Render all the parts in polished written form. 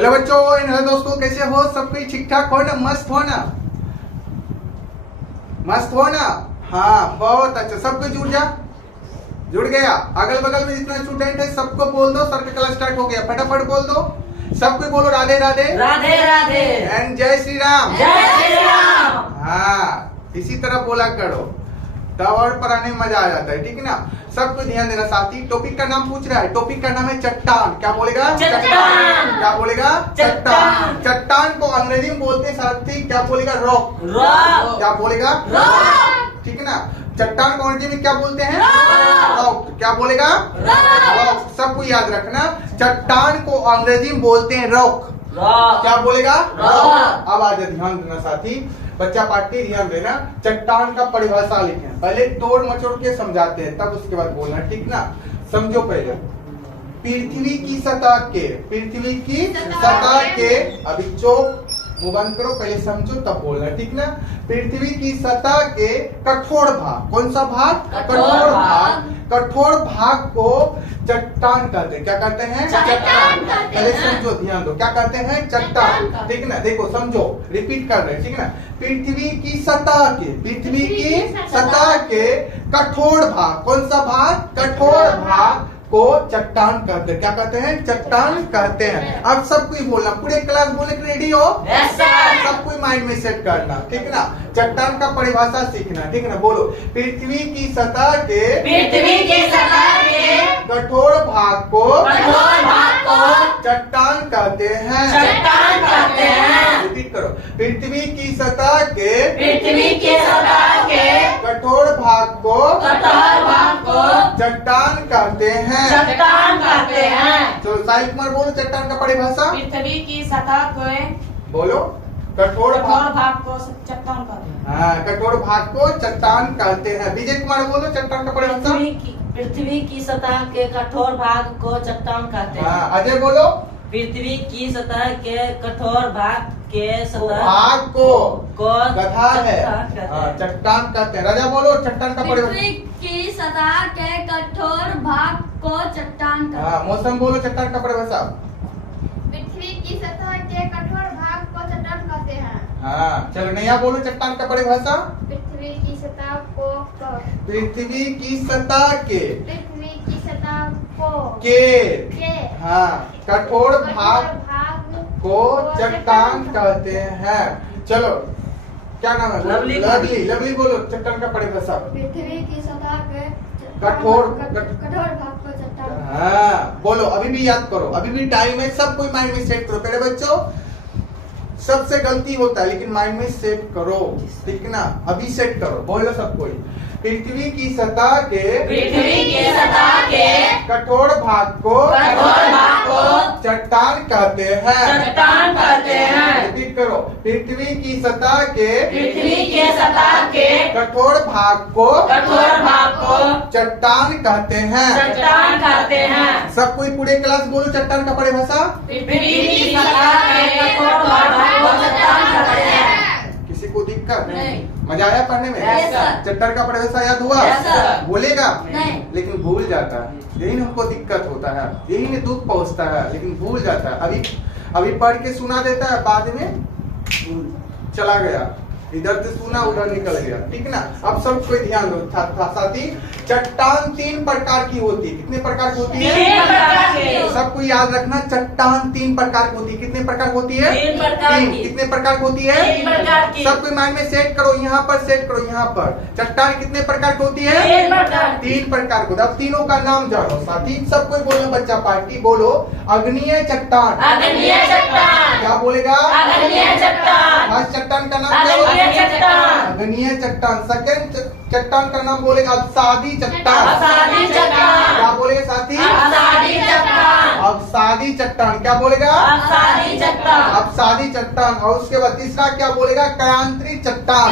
Hello बच्चों, hello दोस्तों, कैसे हो? सब कोई ठीक ठाक हो ना? मस्त हो ना? मस्त हो ना? हाँ, बहुत अच्छा। सब कोई जुड़ गया। अगल बगल में जितना स्टूडेंट है सबको बोल दो, सर का क्लास स्टार्ट हो गया। फटाफट बोल दो। सब कोई बोलो राधे राधे राधे राधे एंड जय श्री राम। जय श्री राम। हाँ, इसी तरह बोला करो, तब और पढ़ाने में मजा आ जाता है। ठीक है ना? सबको ध्यान देना। साथी टॉपिक का नाम पूछ रहा है। टॉपिक का नाम है चट्टान। क्या बोलेगा? चट्टान। क्या बोलेगा? चट्टान। चट्टान को अंग्रेजी में बोलते हैं साथी, क्या बोलेगा? रॉक। रॉक। क्या बोलेगा? रॉक। ठीक है ना? चट्टान को अंग्रेजी में क्या बोलते हैं? रॉक। क्या बोलेगा? रॉक। सबको याद रखना, चट्टान को अंग्रेजी में बोलते हैं रॉक। रॉक। क्या बोलेगा? रॉक। अब आज ध्यान देना साथी, बच्चा पार्टी ध्यान देना। चट्टान का परिभाषा लिखें, पहले तोड़ मचोड़ के समझाते हैं, तब उसके बाद बोलना। ठीक ना? समझो पहले। पृथ्वी की सतह के अभी चुप, मुंह बंद करो, पहले समझो तब बोलना। ठीक ना? पृथ्वी की सतह के कठोर भाग। कौन सा भाग? कठोर भाग। कठोर भाग को चट्टान कहते हैं। क्या कहते हैं? चट्टान। पहले समझो, ध्यान दो। क्या कहते हैं? चट्टान। ठीक है ना? देखो समझो, रिपीट कर रहे हैं। ठीक है ना? पृथ्वी की सतह के कठोर भाग। कौन सा भाग? कठोर भाग को चट्टान कहते हैं। क्या कहते हैं? चट्टान कहते हैं। अब सब कोई बोलना, पूरे क्लास बोले कि रेडी हो? Yes sir. सब कोई माइंड में सेट करना। ठीक है ना? चट्टान का परिभाषा सीखना। ठीक है ना? बोलो, पृथ्वी की सतह के कठोर भाग को चट्टान कहते हैं। चट्टान कहते हैं। रिपीट करो, पृथ्वी की सतह के कठोर भाग को चट्टान कहते हैं। चट्टान कहते हैं। चलो साहिल कुमार बोलो चट्टान का परिभाषा। पृथ्वी की सतह को बोलो, कठोर भाग। भाग को चट्टान कहते हैं। हाँ, कठोर भाग को चट्टान कहते हैं। विजय कुमार बोलो चट्टान का परिभाषा। पृथ्वी की सतह के कठोर भाग को चट्टान कहते हैं। हाँ, अजय बोलो। पृथ्वी की सतह के कठोर भाग के भाग को गधा है, चट्टान कहते हैं। चट्टान कहते हैं। राजा बोलो चट्टान का परिभाषा। पृथ्वी की सतह के कठोर भाग को चट्टान कहते हैं। हाँ, मौसम बोलो चट्टान का परिभाषा। पृथ्वी की सतह के कठोर भाग को चट्टान कहते हैं। हाँ, चलो नैया बोलो चट्टान का परिभाषा। पृथ्वी की सतह को पृथ्वी की सतह के हाँ कठोर भाग को चट्टान कहते हैं। चलो क्या नाम है? लवली बोलो चट्टान का परिभाषा। पृथ्वी की सतह के कठोर भाग को चट्टान। हाँ बोलो, अभी भी याद करो, अभी भी टाइम है। सब कोई माइंड में सेट करो। पहले बच्चों, सबसे गलती होता है लेकिन माइंड में सेट करो। ठीक है ना? अभी सेट करो, बोलो सब कोई। पृथ्वी की सतह के कठोर भाग को चट्टान कहते हैं। चट्टान कहते हैं। रिपीट करो, पृथ्वी की सतह के कठोर भाग को चट्टान कहते हैं। चट्टान कहते हैं। सब कोई पूरे क्लास बोलो चट्टान का परिभाषा। पृथ्वी की सतह के कठोर भाग को चट्टान कहते हैं। किसी को दिक्कत? नहीं। मजा आया पढ़ने में? Yes, sir. चट्टान का परिभाषा याद हुआ? Yes, sir. बोलेगा नहीं। लेकिन भूल जाता है। यही हमको दिक्कत होता है, यही में दुख पहुंचता है, लेकिन भूल जाता है। अभी पढ़ के सुना देता है, बाद में चला गया, इधर से सुना उधर निकल गया। ठीक ना? अब सब कोई ध्यान दो। साथी, चट्टान 3 प्रकार की होती है। कितने प्रकार की होती है? 3 प्रकार की। सबको याद रखना, चट्टान 3 प्रकार की होती है। कितने प्रकार होती है? 3 प्रकार की। कितने प्रकार की होती है? 3 प्रकार की। सब कोई माइंड में सेट करो, यहाँ पर सेट करो। यहाँ पर चट्टान कितने प्रकार की होती है? 3 प्रकार की। 3 प्रकार की। अब तीनों का नाम जानो साथी। सब कोई बोलो, बच्चा पार्टी बोलो। अग्निय चट्टान। क्या बोलेगा? फर्स्ट चट्टान का नाम क्या होगा? अग्निय चट्टान। सेकंड चट्टान का नाम बोलेगा अवसादी चट्टान। क्या बोलेगा साथी? अवसादी चट्टान। क्या बोलेगा? अवसादी चट्टान। और उसके बाद तीसरा क्या बोलेगा? कयांत्री चट्टान।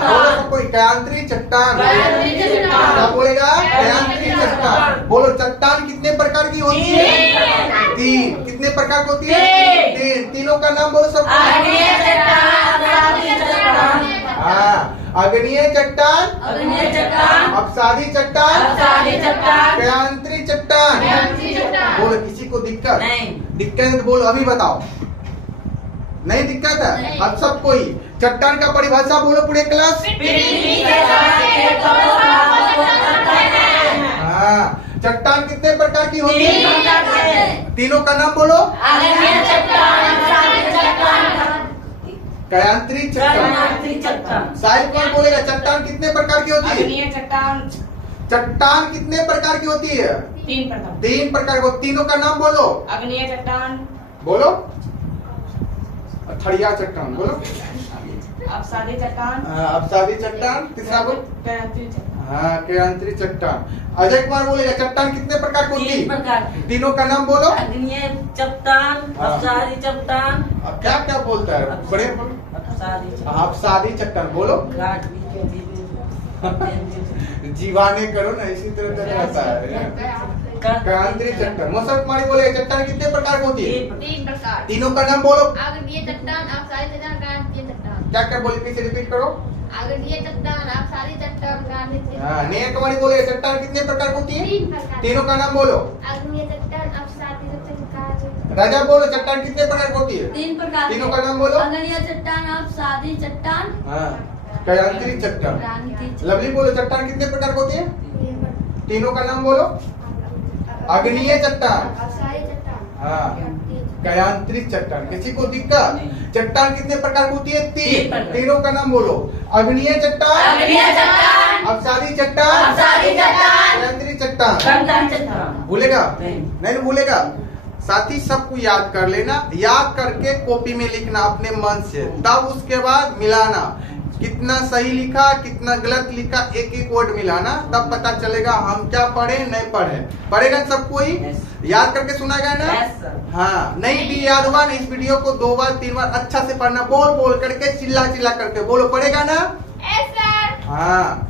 बोलो सब कोई, कयांत्री चट्टान। क्या बोलेगा? कयांत्री चट्टान। बोलो चट्टान कितने प्रकार की होती है? 3। कितने प्रकार की होती है? 3। तीनों का नाम बोलो सब। हाँ, अग्निय चट्टान, अवसादी चट्टान, कयांत्री चट्टान। बोलो, किसी को दिक्कत नहीं। दिक्कत है तो बोलो, अभी बताओ। नहीं दिक्कत है? नहीं। अब सब कोई चट्टान का परिभाषा बोलो पूरे क्लास। पृथ्वी के सतह के कठोर भागों को चट्टान कहते हैं। हाँ, चट्टान कितने प्रकार की होती तीन है? प्रकार के। तीनों का नाम बोलो। आग्नेय चट्टान, अपसारी चट्टान, कयांत्री चट्टान। कयांत्री चट्टान। साहिल कौन बोलेगा? चट्टान कितने प्रकार की होती है? अग्नीय चट्टान चट्टान कितने प्रकार की होती है? 3 प्रकार। 3 प्रकार को, तीनों का नाम बोलो। अग्नीय चट्टान, बोलो। थड़िया चट्टान बोलो। अपसादी चट्टान, अपसादी चट्टान, तीसरा बोल। कयांत्री चट्टान। हाँ, कयांत्री चट्टान। अजय कुमार बोलेगा चट्टान कितने प्रकार की होती तीन है? प्रकार के। तीनों का नाम बोलो। अग्नेय चट्टान, हाँ। अपसारी चट्टान, अब क्या क्या बोलता है? बड़े अपसारी चट्टान, अपसादी चट्टान बोलो। घाट भी जीवाने करो ना, इसी तरह का रहता है। कयांत्री चट्टान। मौसम कुमारी बोलेगा चट्टान कितने प्रकार की होती है? 3 प्रकार। तीनों का नाम बोलो। अग्नीय चट्टान, अपसारी चट्टान, कयांत्री चट्टान। क्या क्या बोले, फिर से रिपीट करो। अग्नीय चट्टान, अपसारी चट्टान, कयांत्री हाँ, चट्टान। नेहा कुमारी बोलेगा चट्टान कितने प्रकार की होती है? 3 प्रकार। तीनों का नाम बोलो। अग्नीय चट्टान, अपसारी चट्टान, कयांत्री चट्टान। राजा बोलो चट्टान कितने प्रकार की होती है? 3 प्रकार तीनों का नाम बोलो। अग्नीय चट्टान, अपसादी चट्टान, हाँ, कयांत्री चट्टान। क्रांति लवली बोलो चट्टान कितने प्रकार की होती है? तीनों का नाम बोलो। अग्नीय चट्टान, अपसारी चट्टान, हाँ, कयांत्री चट्टान। कयांत्री चट्टान। किसी को दिक्कत? नहीं। चट्टान कितने प्रकार की होती है? तीन 3। प्रकार। तीनों का नाम बोलो। अग्नीय चट्टान, अग्नेय चट्टान, अपसादी चट्टान, अपसारी चट्टान, कयांत्री चट्टान। कयांत्री चट्टान। भूलेगा? नहीं। नहीं भूलेगा। साथ ही सबको याद कर लेना, याद करके कॉपी में लिखना अपने मन से, तब उसके बाद मिलाना, कितना सही लिखा कितना गलत लिखा, एक एक वर्ड मिलाना, तब पता चलेगा हम क्या पढ़े नहीं पढ़े। पढ़ेगा सब कोई? Yes. याद करके सुनाएगा ना? Yes, sir. हाँ, नहीं भी याद हुआ ना, इस वीडियो को 2 बार 3 बार अच्छा से पढ़ना, बोल बोल करके, चिल्ला चिल्ला करके बोलो। पढ़ेगा ना? Yes, sir. हाँ,